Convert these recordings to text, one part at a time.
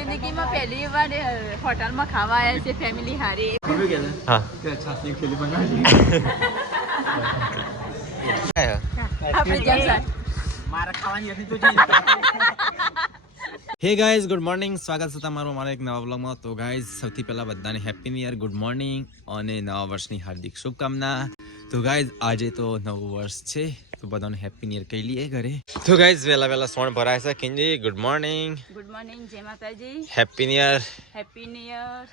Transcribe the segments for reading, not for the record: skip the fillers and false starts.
જિંદગીમાં પહેલી વાર હોટલમાં ખાવા આવ્યા છે ફેમિલી હારી. હા આપણે જલસા. હે ગાઈઝ ગુડ મોર્નિંગ, સ્વાગત છે તમારું અમારા એક નવા વ્લોગમાં. તો ગાઈઝ સૌથી પહેલા બધાને happy new year, good morning અને નવા વર્ષની હાર્દિક શુભકામના. તો ગાઈઝ આજે તો નવું વર્ષ છે તો બધાને હેપી ન્યુ યર કહી લઈએ ઘરે. તો ગાઈઝ વહેલા સોણ ભરાય છે. કિંજી ગુડ મોર્નિંગ. ગુડ મોર્નિંગ, જય માતાજી, happy new year. Happy new year.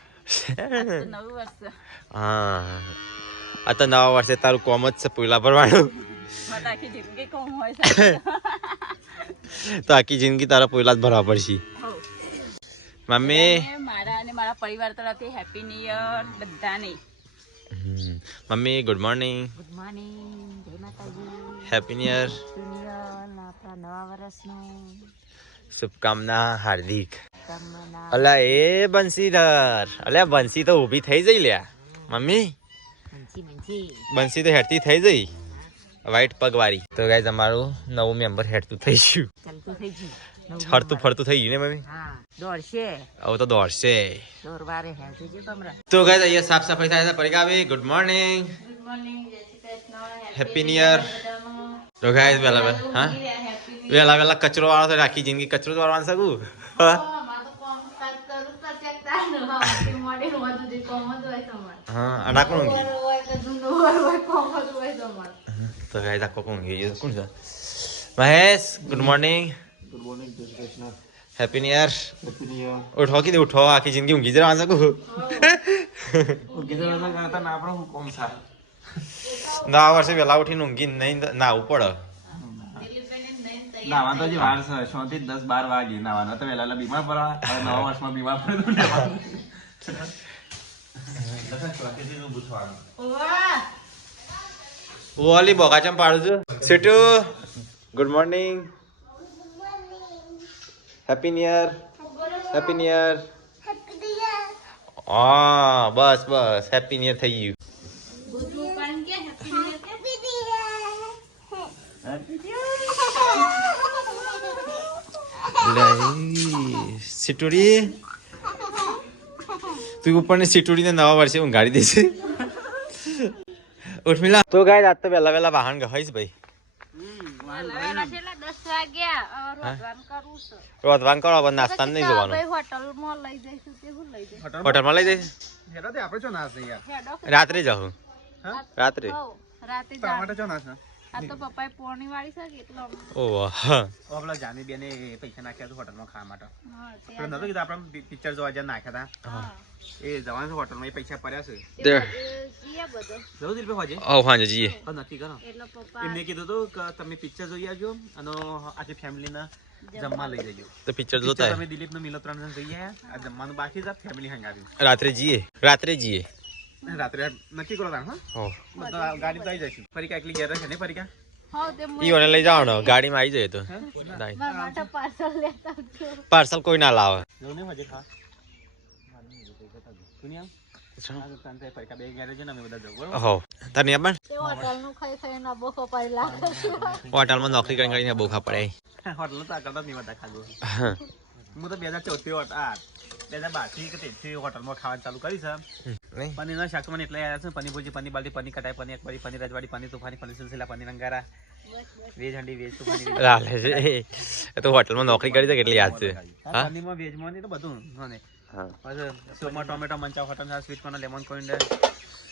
નવું વર્ષ. હા આ તો નવા વર્ષે તારું કોમ જ છે પૂલા ભરવાનું. આખી જિંદગી કોમ હોય છે તો આખી જિંદગી તારા પૂલા જ ભરવા પડશે. મમ્મી મારા અને મારા પરિવાર તરફથી હેપી ન્યુ યર બધાને. Mummy good morning. Good morning, જય માતાજી, હેપી ન્યુ યર. આપણા નવા વર્ષનું શુભકામના હાર્દિક. અલા એ બંસીધર, અલ્યા બંસી તો ઊભી થઈ જઈ લ્યા. મમ્મી બંસી તો હેડતી થઈ જઈ, વ્હાઈટ પગવાળી. તો ગાઈઝ અમારું નવું મેમ્બર હેડતું થઈ ગયું, હરતું ફરતું થઈ ગયું ને મમ્મી. હવે તો દોડશે. તો ગાઈઝ અહીંયા સાફ સફાઈ થાય છે. પરિકા ભાઈ good morning, happy new year. તો ગાઈઝ વેલા કચરો વાળો તો આખી જિંદગી કચરો જ વાળવાનું શકું. હા અને કોણ ઊંઘી? તો ગાઈઝ આખો ઊંઘી ગયો. કોણ છે? Mahesh good morning. Good morning, જય Shri Krishna. Happy new year. Happy new year. ઉઠો કીધું, ઉઠો આખી જિંદગી ઊંઘી જ રહેવાનું શકું. ગીધા કરતા ના આપણે હું કોમ સા ના વર્ષે વહેલા ઉઠીને ઊંઘી નહીં નાવું પડે. નાવા તો જે વાર છે 6 થી 10-12 વાગે નાવાના તો વહેલા બીમાર પડવા. હવે નવા વર્ષમાં બીમાર પડે તો લેવાનું. ઓલી બોકા ચમ પાડું છું. સિટુ good morning, happy new year, happy new year. હા બસ બસ હેપી ન્યુ યર થઈ ગયું. સિટુડી તું ઉપરની સિટુડીને નવા વર્ષે ઊંઘાડી દેશે. ઉઠ મિલા. તો ગાય આજ તો વહેલા વાહન ગવાઈશ ભાઈ. રોધવાન કરો પણ નાસ્તા નહીં જોવાનું. હોટલમાં લઈ જઈશ. આપણે ચો નાસ યાર રાત્રે જાઉં. રાત્રે આ તો પપ્પાએ પોણી વાળી છે કે એટલો. ઓહ આપલા જાની બેને પૈસા નાખ્યા તો હોટલમાં ખાવા માટે. પણ નતો કીધું આપણે પિક્ચર જોવા જ્યાં નાખ્યા હતા એ જવાનું છે હોટલમાં. એ પૈસા પડ્યા છે જવું દિલ પે હોજે. હાંજે જઈએ. પણ નથી કરો એમને કીધું હતું કે તમે પિક્ચર જોઈ આવજો અને આખી ફેમિલીને જમવા લઈ જજો. તો પિક્ચર જોતા તમે દિલીપ નો મિલો 3 જણ જઈ આવ્યા. આ જમવાનું બાકી છે, ફેમિલી હંગાવ્યું. રાત્રે જઈએ. રાત્રે નક્કી કરો તાણ. હા બધા ગાડી તો આવી જઈશું. ફરીકા એકલી ઘેર છે ને ફરીકા ઈઓને લઈ જાવ ને ગાડીમાં આવી જાય તો પાર્સલ કોઈ ના લાવે. જોને મજે ખા દુનિયા ફરીકા બે ઘેર છે ને અમે બધા જવું. હો તને આપણ હોટલનું ખાઈ ખાઈને બહુ કપાઈ લાગે છે. હોટલમાં નોકરી કરીને બહુ ખા પડે. હોટલ તો આગળ નહીં બધા ખાધું. હું તો 2014 કે 13 હોટલમાં ખાવાનું ચાલુ કરી છે. પનીરના શાક મને એટલે આવ્યા છે. પનીર ભુજી, પનીર બાલટી, પનીર કટાઈ, પનીર અકબરી, પનીર રજવાડી, પનીર તુફાની, પનીર સિલસિલા, પનીર અંગારા, વેજ હંડી, વેજ તુફાની. લાલે છે એ તો હોટલમાં નોકરી કરી છે કેટલી યાદ છે. પનીરમાં વેજમાં નહીં તો બધું ને. પછી સૂપમાં tomato, manchow, hotel sweet corn, lemon coriander,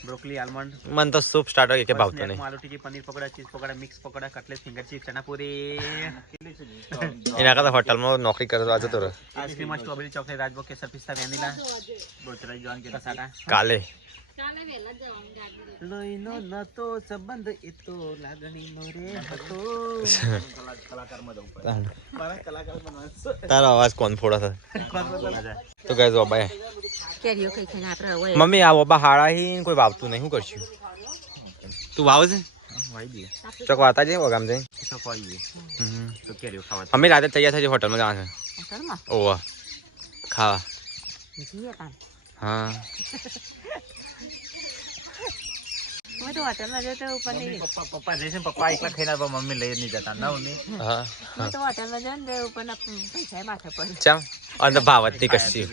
broccoli, almond. મન તો સૂપ સ્ટાર્ટર કે ભાવતો નહીં. Aloo tikki, paneer pakora, cheese pakora, mix pakora, cutlet, finger chips, chana puri. એના કરતા હોટલમાં નોકરી કરવા જતો રહે. Ice cream, strawberry, chocolate, rajbhog, kesar, pista, vanilla, બોચરાઈ જવાન કેતા સાટા. કાલે લોહીનો નતો સંબંધ એ તો લાગણીનો રે હતો. કલાકારમાં જવું પડે. મારા કલાકાર બનવાનું. તારો અવાજ કોણ ફોડો છે? તો ગાઈઝ બાબા કેરીઓ ખાઈ ખાઈને આપણે હોય. મમ્મી આ બાબા હાડા હી કોઈ વાવતું નહીં. શું કરશું? તું વાવ છે? વાઈ દે ચોક વાતા જઈએ વગામ જઈ. તો કોઈ તો કેરીઓ ખાવા. અમે રાતે તૈયાર થઈ હોટલમાં જવાનું છે. હોટલમાં ઓવા ખાવા. જીએ તાન. હા પપ્પા જઈશે પપ્પા એકલા ખાઈને આવે મમ્મી લઈ નહીં જતા ના હા ચમ અંદર ભાવતની કશી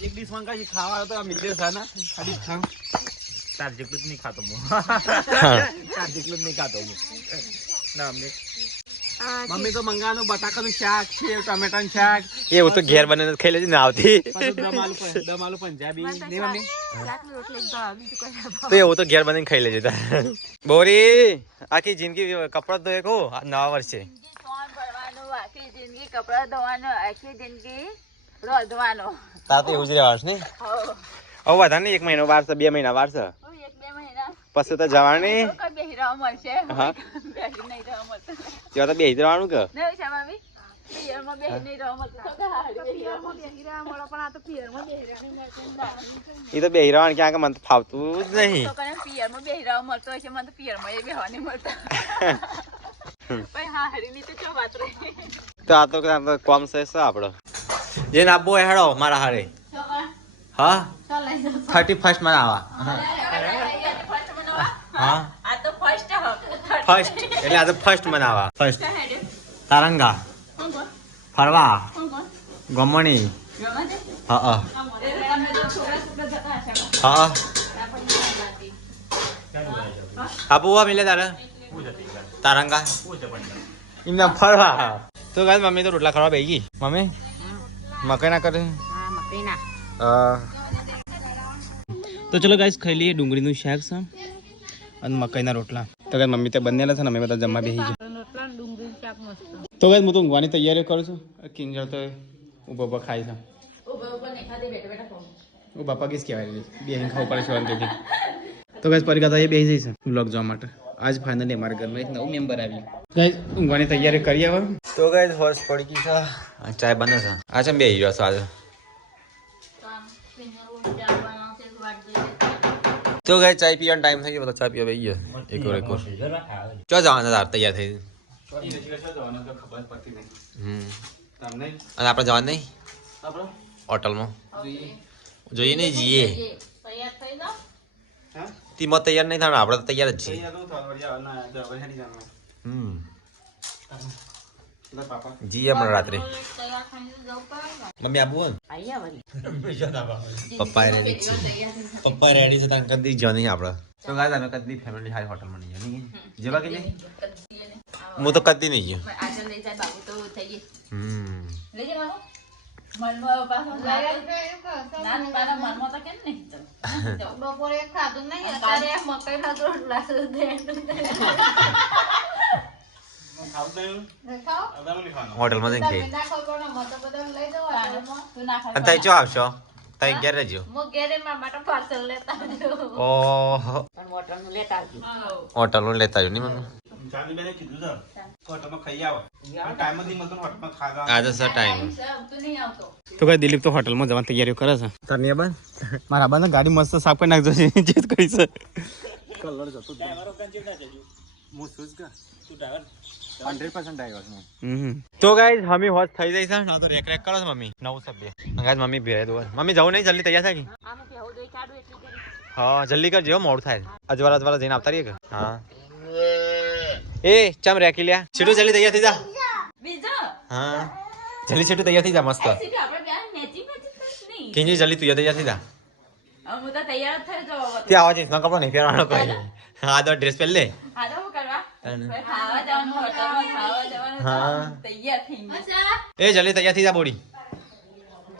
એક ડીશ મંગાવી ખાવા તો મિત્ર સાના ખાલી ખામ તાર જેટલું જ નહીં ખાતો હું તાર જેટલું જ નહીં ખાતો હું ના મમ્મી તો મંગાવાનું બટાકાનું શાક છે ટમેટાનું શાક એવું તો ઘેર બનાવીને ખાઈ લેજે ને આવતી દમ આલુ પંજાબી નહીં મમ્મી તો એવું તો ઘેર બનાવીને ખાઈ લેજે બોરી આખી જિંદગી કપડા ધોએ કો નવા વર્ષે આખી જિંદગી કપડા ધોવાનો આખી જિંદગી રોધવાનો તા તો એવું જ રહેવાનું ને હવે વધારે નહીં 1 મહિનો વાર છે 2 મહિના વાર છે પછી તો જવાની હા ત્યાં તો બેસી જવાનું કે એ તો બેસી રહેવાનું ક્યાં કે મને તો ફાવતું જ નહીં તો આ તો કોમ છે આપડો જે નાબો હેડો મારા હારે હા 31st માં આવા હા ફર્સ્ટ એટલે આ તો ફર્સ્ટ મનાવા ફર્સ્ટ તારંગા ફરવા ગમણી હા હા આબુવા મિલે તારે તારંગા એમને ફરવા તો ગાય મમ્મી તો રોટલા ખાવા બેસી ગઈ મમ્મી મકાઈ ના કરે તો ચલો ગાઈસ ખાઈ લઈએ ડુંગળીનું શાક છે અને મકાઈના રોટલા તો ગાઈસ મમ્મી તે બનેલા છે ને અમે બધા જમવા બેસી ગયા તો ગાઈસ હું તો ઊંઘવાની તૈયારી કરું છું કિંજર તો ઉભો ઉભો ખાય છે ઓ બાપા કીસ કહેવાય બેહીને ખાવું પડે છે તો ગાઈસ પરિકા તો એ બેસી જઈશ વ્લોગ જોવા માટે આજ ફાઇનલી અમારા ઘરમાં એક નવું મેમ્બર આવ્યું ગાઈસ ઊંઘવાની તૈયારી કરી હવે તો ગાઈસ હોશ પડી ગઈ છે ચાય બને છે આ છે બેસી ગયો છે આજે તો ગાઈસ ચાય પીવાનો ટાઈમ થઈ ગયો, બધા ચા પીવા બેસી ગયા એક વાર ચો જવાના તાર તૈયાર થઈ અને આપણે જવાનું નહીં હોટલમાં જોઈએ નહીં જઈએ તીમાં તૈયાર નહીં થવાનું આપણે તો તૈયાર જ છીએ જી હમણાં રાત્રે મમ્મી આબુ પપ્પા રેડી છે પપ્પા રેડી છે તને કદી જો નહીં આપણે તો ગાઈસ અમે કદી ફેમિલી હાઈ હોટલમાં નહીં ગયા જેવા કે નહીં હું તો કદી નહીં ગયો હોટલમાં જઈને ખાઈ અને તઈ ચો આવશો તઈ ઘેર રહેજો ઓહો હોટલનું લેતા આવજો નહીં મમ્મી આજે સર ટાઈમ તો કઈ દિલીપ તો હોટલમાં જવાની તૈયારીઓ કરે છે તારની બન મારા બા ગાડી મસ્ત સાફ કરી નાખજો છે ચેક કરી છે કલર જતો તો ગાઈસ મમ્મી હોશ થઈ જઈ છે ના તો રેક રેક કરો છો મમ્મી નવું સભ્ય ગાઈસ મમ્મી ભેરે દો મમ્મી જવું નહીં જલ્દી તૈયાર થાય હા જલ્દી કરજો મોડું થાય અજવાળા અજવાળા જઈને આવતા રહીએ કે હા એ ચમ રેકી લ્યા છેટું જલ્દી તૈયાર થઈ જા હા જલ્દી છેટું તૈયાર થઈ જા મસ્ત કિંજી જલ્દી તું તૈયાર થઈ જા ત્યાં આવા જીન્સનો કપડો નહીં પહેરવાનો કોઈ હા તો ડ્રેસ પહેર લે એ જલ્દી તૈયાર થઈ જા બોરી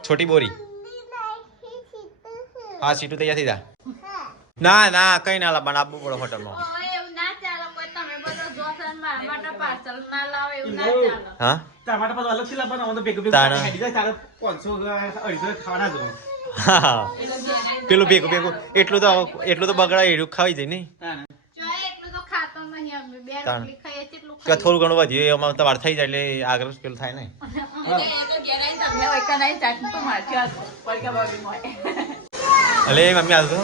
છોટી બોરી હા સીટું તૈયાર થઈ જા ના ના કઈ ના લાવવાનું આપવું પડે હોટલમાં હા ટમાટર પાછું અલગથી લાવવાનું તો ભેગું પેલું ભેગું ભેગું એટલું તો બગડા એડું ખાવી જાય નહીં થોડું ઘણું વધ્યું એમાં તમારે થઈ જાય એટલે આગળ પેલું થાય ને અલે મમ્મી આવતો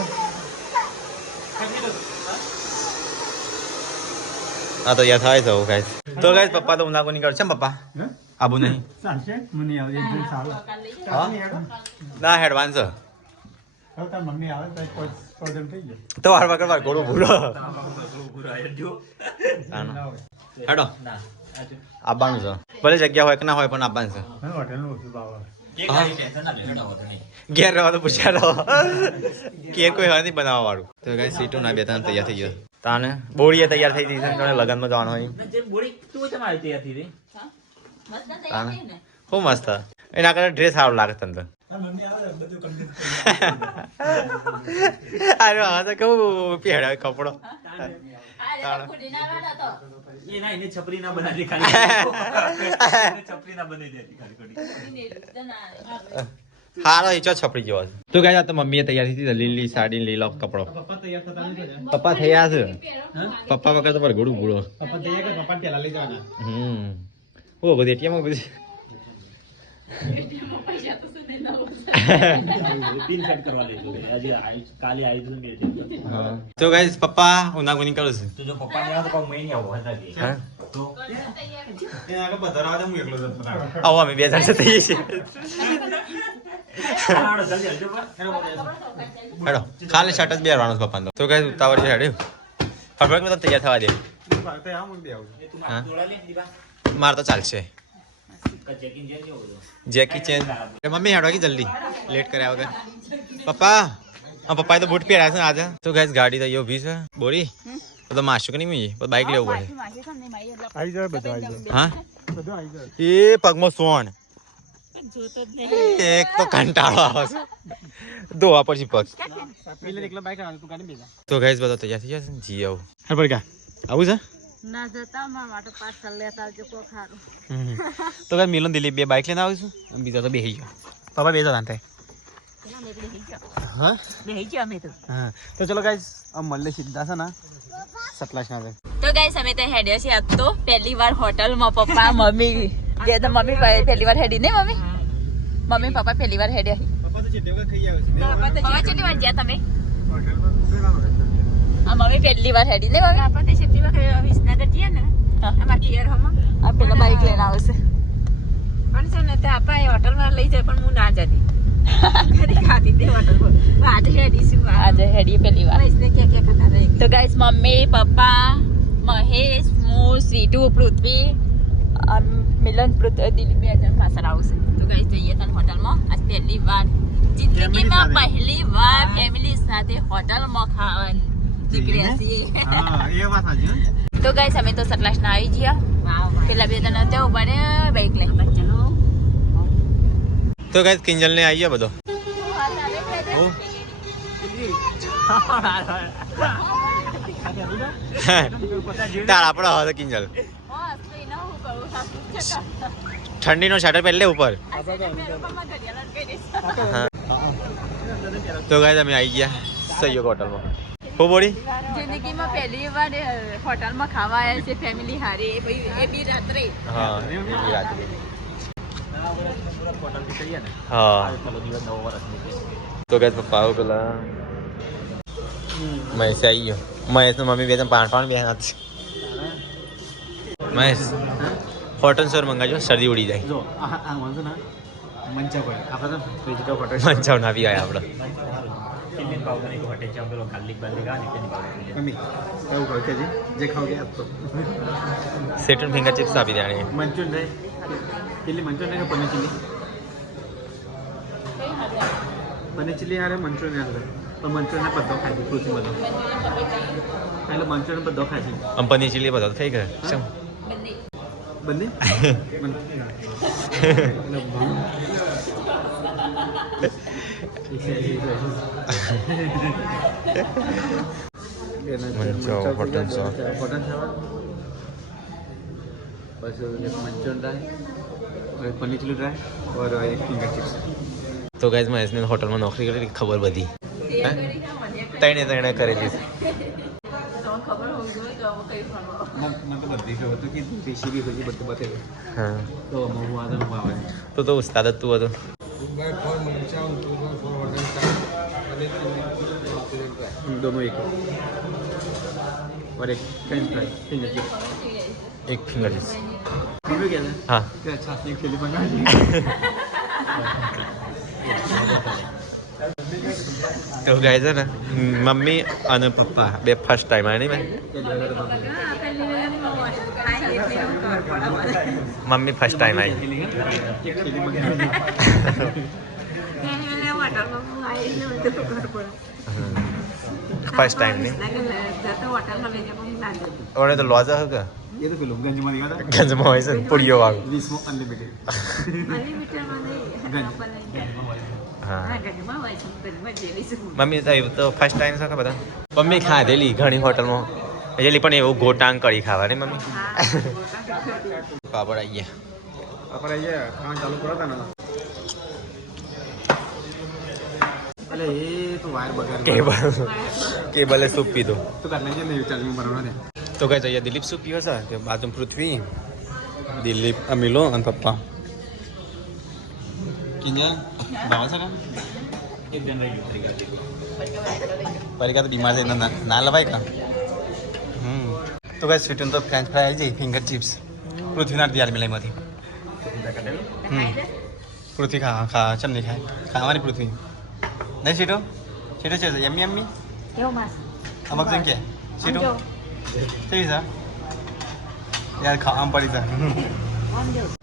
હા તો યાર થાય તો ગાઈસ તો ગાઈસ પપ્પા તો ઉનાકો નીકળ છે પપ્પા આબુ નહીં ના એડવાન્સ તો વાર વગર વાર ઘોડું ભૂરો હેડો આવવાનું છે ભલે જગ્યા હોય કે ના હોય પણ આવવાનું છે ઘેર રહેવા તો પૂછ્યા રહો ઘેર કોઈ હોય નહીં બનાવવા વાળું તો કઈ સીટો ના બે ત્રણ તૈયાર થઈ ગયો તાને બોડીએ તૈયાર થઈ ગઈ છે લગ્નમાં જવાનું હોય તાને ખૂબ મસ્ત એના કરતા ડ્રેસ સારો લાગે તને તો અરે હા તો કેવું પહેરાવે કપડો છપરી ના બનાવી છપરી ના બનાવી દેતી હારો ઈચો છપડી ગયો તો ગયા તો મમ્મીએ તૈયાર થઈ લીલી સાડી લીલો કપડો પપ્પા થયા છે પપ્પા વગર તો ઘોડું ભૂળો ઓ બધી એટીએમ બધી તો ગાઈસ પપ્પા ઉનાગુની કરું છું તો જો પપ્પા ને તો કોઈ નહીં આવો હતા તો એ આગળ બધારા હું એકલો જ આવો અમે બે જણ થઈ છીએ હેડો ખાલી શર્ટ જ પહેરવાનું છે પપ્પાને તો ગાઈસ ઉતાવળ છે હેડ્યું ફટફટ તો તૈયાર થવા દે માર તો ચાલશે જેકી ચેન મમ્મી હેડો કે જલ્દી લેટ કર્યા વગર પપ્પા પપ્પાએ તો બૂટ પહેર્યા છે આજે તો ગાઈસ ગાડી તો એ ઊભી છે બોરી તો માશું કે નહીં મી બાઈક લેવું પડે હા એ પગમાં સોણ એક તો કંટાળો આવે છે ધોવા પડશે પગ તો ગાઈસ બધા તૈયાર થઈ જશે જી આવું હર પર કા આવું છે ના જતા મારા માટે પાર્સલ લેતા આવજો કો ખારું તો કઈ મિલન દિલીપ બે બાઈક લઈને આવીશું બીજા તો બેહી ગયો પપ્પા બે જતા થાય હા બેહી ગયો અમે તો હા તો ચલો ગાઈસ अब મળે સીધા છે ને સતલાસના છે તો ગાઈસ અમે તો હેડ્યા છે આજ તો પહેલી વાર હોટલમાં પપ્પા મમ્મી કે તો મમ્મી પહેલી વાર હેડી ને મમ્મી પપ્પા પહેલી વાર હેડ્યા પપ્પા તો ચેટે વખત ખાઈ આવે છે પપ્પા તો કેટલી વાર ગયા તમે આ મમ્મી પહેલી વાર હેડી ને મમ્મી આપણે તે છેટી વખત વિસનગર ગયા ને અમાર પિયર હોમાં આ પેલા બાઈક લઈને આવશે પણ છે ને તે આપા એ હોટલમાં લઈ જાય પણ હું ના જતી ઘરે ખાતી તે હોટલમાં આજે હેડીશું આજે હેડી પહેલી વાર વૈસને કે કરતા રહી તો ગાઈસ મમ્મી પપ્પા મહેશ હું સ્વીટુ પૃથ્વી મિલન દિલીપ બે જણ પાછળ આવશે તો ગાઈસ જઈએ તને હોટલમાં આજ પહેલી વાર જિંદગીમાં પહેલી વાર ફેમિલી સાથે હોટલમાં ખાવાની નીકળ્યા છીએ એ વાત સાચી તો ગાઈસ અમે તો સતલાસના આવી ગયા પેલા બે જણ હતા ઉભા રે બાઈક લઈને ચલો તો ગાઈસ કિંજલ ને આવી ગયા બધો તારા આપણો હતો કિંજલ ઠંડીનો શર્ટર પહેરલે ઉપર તો ગાઈસ અમે આવી ગયા સહયોગ હોટલમાં હો બોડી જિંદગીમાં પહેલી વાર હોટલમાં ખાવા આવ્યા છે ફેમિલી હારે એ બી રાત્રે હા એ બી રાત્રે હા તો ગાઈસ પપ્પા આવો પેલા મહેશ આવી ગયો મહેશ ને મમ્મી બે પાણ બે હાથ મહેશ હોટલ સર મંગાજો શરદી ઉડી જાય જો આ વાંધો ના મંચા પર આપણે તો વેજીટેબલ હોટલ મંચાવ ના બી આવ્યા આપણે ચિલ્લી પાવડર એક હોટલ છે પેલો ગાર્લિક બાર્લિક આ નીકળી પાવડર મમ્મી એવું કહું કે જે ખાવ કે આપતો સેટન ફિંગર ચિપ્સ આપી દેવાની મંચુરિયન રહે ચીલી મંચુરિયન કે પનીર ચીલી હારે મંચુરિયન હારે પણ મંચુરિયન બધો ખાય છે ખુશી બધો એટલે મંચુરિયન બધો ખાય છે આમ પનીર ચીલી બધા થઈ ગયા શું બંને पनीर चिली ड्राई और एक फिंगर चिप्स તો ગાઈસ મેં इसने होटल में नौकरी करी खबर बधी तैने करेली મને તો બધી ખબર હતું કે દેશી બી બધી બધું બતાવે हाँ તો હું આદમ આવે तो उस्ताद तू હતો दोनों एक और एक फ्रेंच फ्राई फिंगर चिप्स एक फिंगर चिप्स मम्मी क्या है हाँ कि अच्छा एक चिली बना તો ગાય છે ને મમ્મી અને પપ્પા બે ફર્સ્ટ ટાઈમ આવે નહીં મમ્મી ફર્સ્ટ ટાઈમ આવી ફર્સ્ટ ટાઈમ નહીં ઓને તો લોજા હે કે ये तो फिल्म गंज में दिखा था ગંજમાં હોય છે ને પૂરીઓ વાળું विस्मो अनलिमिटेड હા મમ્મી તો એવું તો ફર્સ્ટ ટાઈમ છે કે બધા મમ્મી ખાધેલી ઘણી હોટલમાં એટલે પણ એવું ગોટાંગ કરી ખાવાની મમ્મી પાપડ આવી ગયા अपन ये खाना चालू करा था ना अरे ये तो वायर बगैर કેબલે સૂપ પીધો तो करने के नहीं चार्ज में बनाना है તો કઈ જઈએ દિલીપ શું પીવે છે કે બાજુ પૃથ્વી દિલીપ અમીલો અને પપ્પા કિંજલ બાવા છે ને एक दिन रहेगी પરિકા તો બીમાર છે ના લવાય કા તો કઈ સ્વીટન તો ફ્રેન્ચ ફ્રાય આવી જાય ફિંગર ચિપ્સ પૃથ્વીના દિયાર મિલાઈમાંથી પૃથ્વી ખા ચમ નહીં ખાય ખાવાની પૃથ્વી નહીં સીટો સીટો છે યમ્મી યમ્મી અમક જેમ કે સીટો થઈ જા યાર ખાવા પડી જા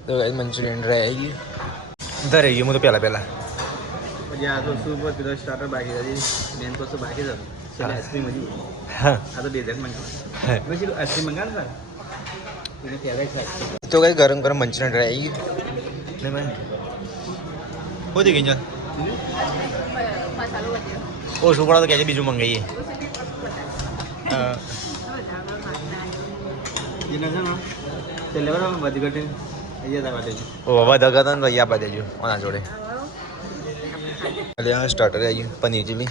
તો મંચુરિયન રહી ગયું ધરે ગયું હું તો પહેલા या तो सुपर पिलो स्टार्टर बाकी है मेन कोर्स तो बाकी है चलो आइसक्रीम मजी હા आ तो डेजर्ट मंगा मैं चलो आइसक्रीम मंगा ना तूने क्या है તો કઈ ગરમ ગરમ મંચુરિયન રહી ગયું નહીં મેં હો જઈ ગઈ ઓછું પડે તો કહે છે બીજું મંગાવીએ ये ना ना चले बड़ा बदी कटे ये था बाटे ઓ વધા હતા ને તો અહીંયા આપવા દેજો ઓના જોડે એટલે આ સ્ટાર્ટર આવી ગયું પનીર ચીલી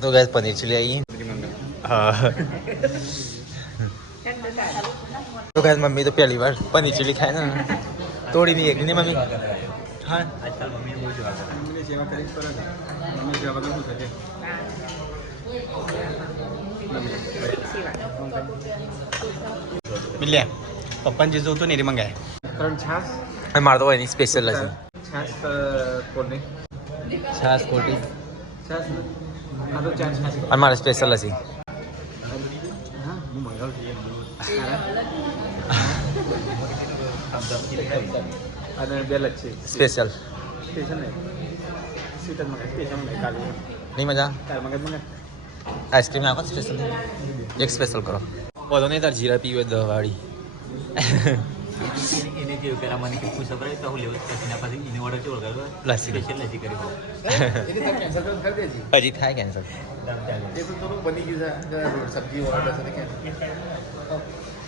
તો ગાઈસ પનીર ચીલી આવી હા તો ગાઈસ મમ્મી તો પહેલી વાર પનીર ચીલી ખાય ને તોડી નહીં એકલી નહીં મમ્મી હા आजकल मम्मी वो सेवा कर मम्मी सेवा करी पर मम्मी सेवा कर कुछ है મિલ્યા પપ્પાને જે જોતું ને એ મંગાય कारण छाछ અને મારે તો હોય નહીં સ્પેશિયલ હશે छाछ कोल्ड ड्रिंक છાસ કોટી छाछ हाँ तो चार छाछ અને મારે સ્પેશિયલ હશે हाँ वो मंगाओ અને બેલ જ છે સ્પેશિયલ સ્ટેશન ને સ્વીટ જ મંગાય સ્ટેશન મંગાય કાલે નહીં મજા કાલે મંગાય આઈસ્ક્રીમ નાખો સ્પેશિયલ એક સ્પેશિયલ કરો બોલો નહીં તાર જીરા પીવે દવાળી એને જે પેલા મને કે પૂછા પર તો હું લેવા સ્ટેશનના પાસે એને ઓર્ડર કેવો કર્યો લસ્સી. સ્પેશિયલ લસ્સી કરી દો એટલે તમે કેન્સલ કરી દેજી હજી થાય કેન્સલ ये तो दोनों बनी की सब्जी ऑर्डर से क्या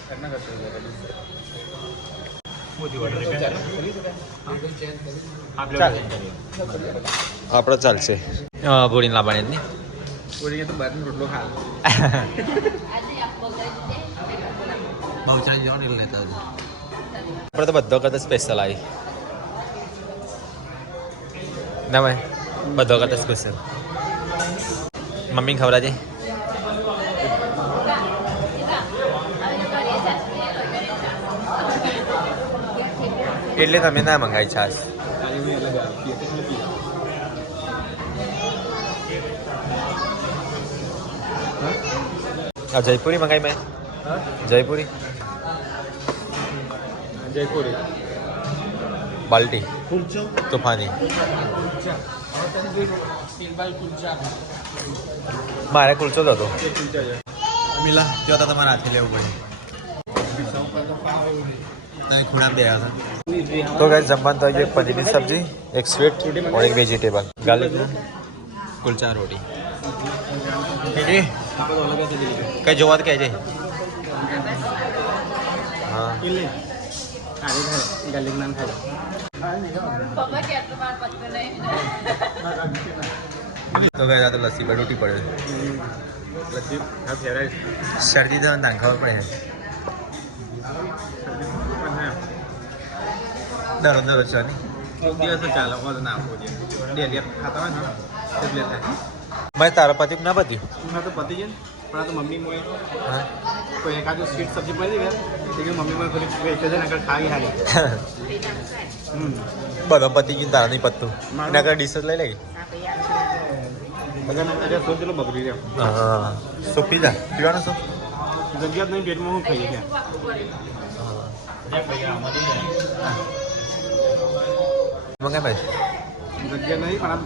करना करते हैं મોટી ઓર્ડર આપણે ચાલશે ભોળીને લાવવાની જ નહીં और ये तो बाद में रोटलो खा બહુ ચાલી જવાનું એટલે લેતા આપણે તો બધો કરતા સ્પેશિયલ આવી ના ભાઈ બધો કરતા સ્પેશિયલ મમ્મી ખવડાવજે એટલે તમે ના મંગાવી છાશ खाली में अलग पिए किसने पिया આ જયપુરી મંગાવી મેં જયપુરી जयपुरी બાલ્ટી कुलचा તોફાની મારે કુલચો જ હતો कुलचा है મિલા જો તો તમારે હાથે લેવું પડે તમે ખૂણા બે હતા तो गाइस जमवान तो ये पनीर की सब्जी एक स्वीट और एक वेजिटेबल गार्लिक कुलचा रोटी ठीक है कई जोवा तो कह जाए हाँ किले आगे खाए गार्लिक नान खाए तो गाइस आ तो लस्सी पर रोटी पड़े लस्सी हाँ फेवरेट सर्दी तो दांग खबर पड़े हैं दरो दरो चानी एक दिवस चाला और ना हो जाए डेली खाता है ना जब लेता है मैं तारा पति ना पति मैं तो पति जन पर तो मम्मी मोए हाँ કોઈ એકાદું સ્વીટ સબ્જી પડી ગઈ કે મમ્મી મને થોડી વેચે છે ને આગળ ખાવી હારી બધો પતી ગયું તારા નહીં પત્તું એના આગળ ડીશ જ લઈ લઈ બધાને આજે શું ચલો બગડી રહ્યો હા શું પીઝા પીવાનું શું જગ્યા જ નહીં પેટમાં હું ખાઈ ગયા મંગાય ભાઈ જગ્યા નહીં પણ આમ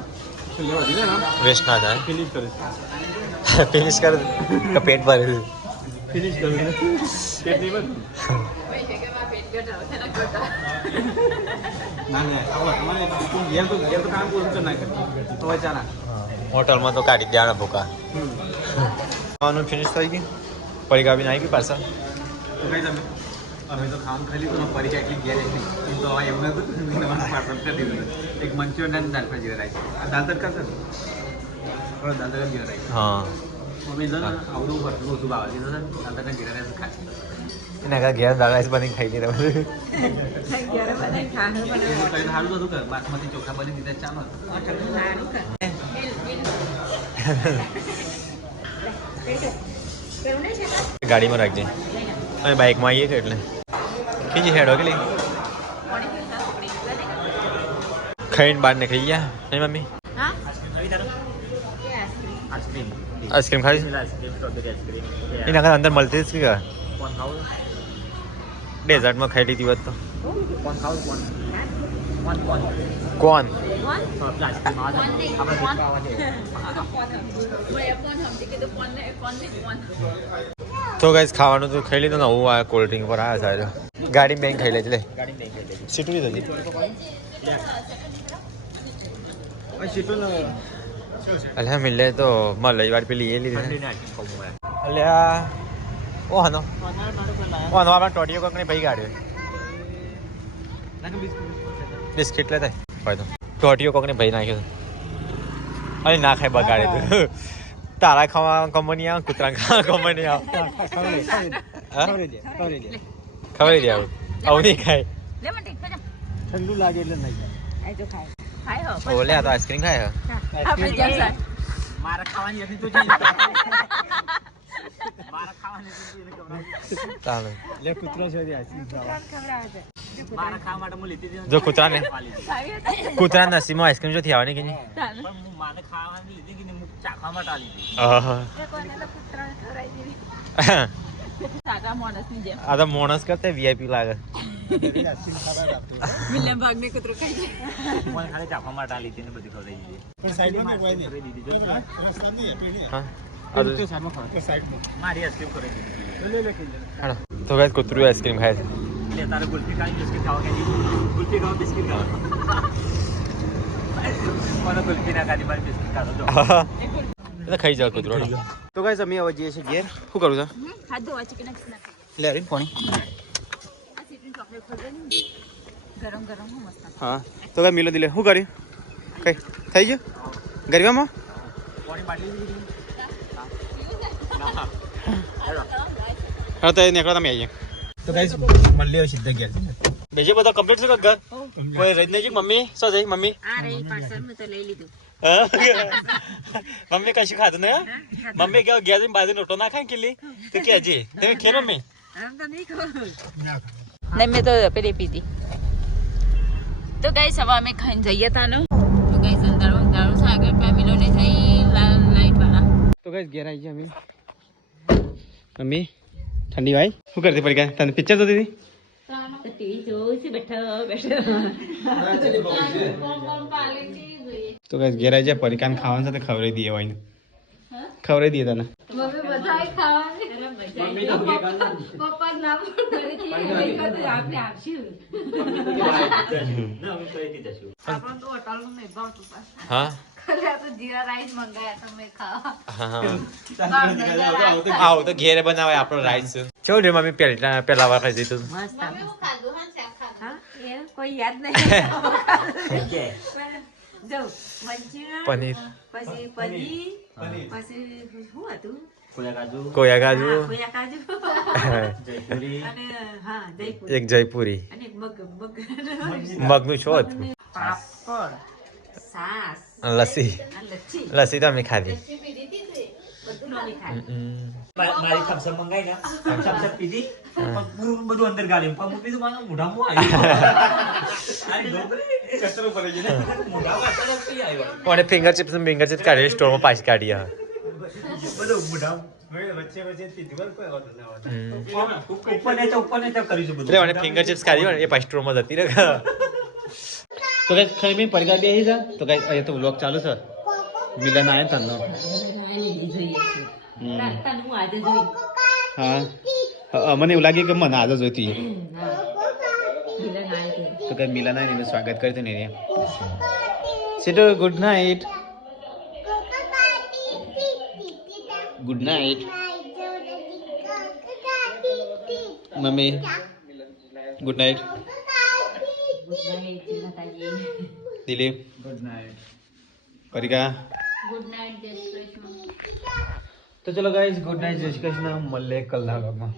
છેલ્લે વધી જાય ને વેસ્ટ ના જાય ફિનિશ કરીશ ફિનિશ કર કે પેટ ભરે ફિનિશ કરું પેટ નહીં બધું ના અમારે ઘેર તો કામ પૂરું તો ના કરે તો ચાલા હોટલમાં તો કાઢી દેવાના ભૂકા ખાવાનું ફિનિશ થઈ ગયું પડી ગાવીને આવી ગઈ પાછા તો કઈ તમે અમે તો ખાવાનું ખાલી તો પરીક્ષા એટલી ઘેર એટલી તો એમને તો પાર્સલ કરી દીધું એક મંચુરિયન અને દાલ ભાજી રાઈસ દાલ તડકા છે થોડો દાલ તડકા જીરા રાઈસ હા મમ્મી છે ને આવડું ભરતું ઓછું ભાવે દીધો છે દાલ તડકા જીરા રાઈસ ખાય એના આગળ ઘેર દાળ રાઈસ બની ખાઈ લીધા બધું ઘરે બધા ખાવાનું બનાવે. કઈ સારું હતું કે બાસમતી ચોખા બની દીધા ચાલો સારું કર. કેવું નહીં છે તો? ગાડીમાં રાખજે અમે બાઇકમાં આવીએ કે એટલે ખીજી હેડો કે લઈ ખાઈને બહાર નીકળી ગયા નહીં મમ્મી હા? આઈસ્ક્રીમ આઈસ્ક્રીમ ખાઈ આઈસ્ક્રીમ સ્ટ્રોબેરી આઈસ્ક્રીમ એના આગળ અંદર મળતી જ કે ડેઝર્ટમાં ખાઈ લીધી હોત તો કોણ તો ગાઈસ ખાવાનું તો ખાઈ લીધું ને હું આ કોલ્ડ ડ્રિંક પર આવ્યા સાહેબ ગાડી બેંક ખાઈ લેજે લે સીટું લીધું અલ્યા મિલે તો મળે વાર પેલી એ લીધી અલ્યા ઓહનો આપણે ટોટીઓ કોક ને ભાઈ ગાડ્યો બિસ્કિટ લેતા હોય તો ટોટીઓ કોક ને ભાઈ નાખ્યો અરે ના ખાય બગાડે તું તારા ખાવા કમની આવે કૂતરા ખાવા કમની આવે ખબર દે આવું નહીં ખાય ઠંડુ લાગે એટલે નહીં આ જો ખાય. ખાય હો. ઓલે આ તો આઈસ્ક્રીમ ખાય આપણે જેમ સાહેબ. મારા ખાવાની હતી તો જઈને મારા ખાવાની હતી એને ખવડાવી. ચાલો લે કૂતરો છે આઈસ્ક્રીમ ખવડાવે છે. મારા ખાવા માટે હું લીધી હતી. જો કૂતરાને કૂતરા નસીબમાં આઈસ્ક્રીમ જો થી આવવાની કે નહીં પણ હું માને ખાવાની લીધી કે નહીં, હું ચાખવા માટે આલી હતી. આહા. એ કોને તો કૂતરાને ખવડાવી દીધી. સાદા માણસની જેમ આ તો માણસ કરતા વીઆઈપી લાગે મિલિયન ભાગને કૂતરું ખાઈ જાય મને ખાલી ચાખવા માટે આલી હતી ને બધી ખવડાવી દીધી. પણ સાઈડમાં કોઈ કરી દીધી જો. હા આ તો સાઈડમાં મારી આઈસ્ક્રીમ કરી દીધી. હાલો. તો ગાઈસ કૂતરું આઈસ્ક્રીમ ખાય છે લે તારે ગુલ્ફી ખાવી બિસ્કિટ ખાવા કે ગુલ્ફી ખાવા બિસ્કિટ ખાવા મને ગુલ્ફી ના ખાધી મારી બિસ્કિટ ખાધો જો. એ તો ખાઈ જાવ કૂતરો તો ગાઈસ અમે હવે જઈએ છીએ ઘેર શું કરું છું હાથ ધોવા ચીકી નાખી લે રીન પાણી આ સીટની ચોકલેટ ખવડાવી ગરમ ગરમ હું મસ્ત હા તો ગાઈ મિલો દિલે શું કર્યું કઈ થઈ ગયું ગરબામાં પાણી બાટલી લીધી. હા તો એ નીકળો તમે આવીએ તો ગાઈસ મળીએ સીધા ઘેર બેજે બધા કમ્પ્લીટ છે ઘર કોઈ રહી નહીં મમ્મી શું જઈ મમ્મી આ રહી પાર્સલ મેં તો લઈ લીધું. મમ્મી કશું ખાધું ને મમ્મી કે ગેસ બાજુ નોટો ના ખાય કિલ્લી તો કે હજી તમે ખેલો મમ્મી આમ તો નહીં ખબર. નહીં મેં તો પેલી પીધી તો ગાઈસ હવે અમે ખાઈને જઈએ તાનું તો ગાઈસ અંધારું છે આગળ ફેમિલો ને થઈ લાઈટ વાળા તો ગાઈસ ઘેર આવી ગયા મમ્મી ઠંડી ભાઈ શું કરતી પડી ગયા તને પિક્ચર જોતી હતી ટીવી જોઉં છું બેઠો બેઠો. તો ગાઈસ ઘેર આવી જાય પરિકાન ખાવાનું સાથે ખવડાવી દઈએ હોય ખવડાવી દઈએ તને મમ્મી બધાય ખાવાની. પપ્પા જ ના પડે આપણે આપશું. ના અમે કરી જશું. આપણને તો હોટલનું નહીં ભાવતું પાછું. હા ખાલી આ તો જીરા રાઈસ મંગાયા તમે ખાવા. આવો તો ઘેરે બનાવે આપણો રાઈસ ચો રે મમ્મી પેલા વાર ખાઈ દીધું મસ્ત હા એ કોઈ યાદ નહીં. જો મંચુરિયન પનીર પછી પનીર પછી શું હતું કોયા કાજુ કોયા કાજુ હા, ખોયા કાજુ જયપુરી અને હા દહીં એક જયપુરી અને એક મગ મગનું શોધ પાપડ સાસ લસ્સી અને લચ્છી લસ્સી તો અમે ખાધી મારી થમ્સઅપ મંગાઈ ને થમ્સઅપ પીધી પણ પૂરું બધું અંદર ગાળ્યું પણ પીધું મારું મોઢામાં આવ્યું કચરો પડે છે ને મોઢામાં અચાનક પી આવ્યો કોને ફિંગર ચિપ્સ કાઢી સ્ટોરમાં પાછી કાઢી હા બધું મોઢામાં વચ્ચે પીધું કોઈ વાત ના ઉપર ને કરીશું બધું એટલે મને ફિંગર ચિપ્સ કાઢી હોય ને એ પાછી સ્ટોરમાં જતી રહે તો કઈ ખાઈ મેં પડકા બેસી જા તો કઈ અહીંયા તો વ્લોગ ચાલુ છે મિલન આવ્યો તને હા મને એવું લાગે કે મને આજે જોઈતી તો કઈ મિલન આવે એનું સ્વાગત કરતું નહીં સીટો good night good night mummy good night Dilip good night Parika good night જય શ્રી કૃષ્ણ તો ચલો ગાઈઝ ગુડ નાઇટ જય શ્રી કૃષ્ણ મળે કલાકમાં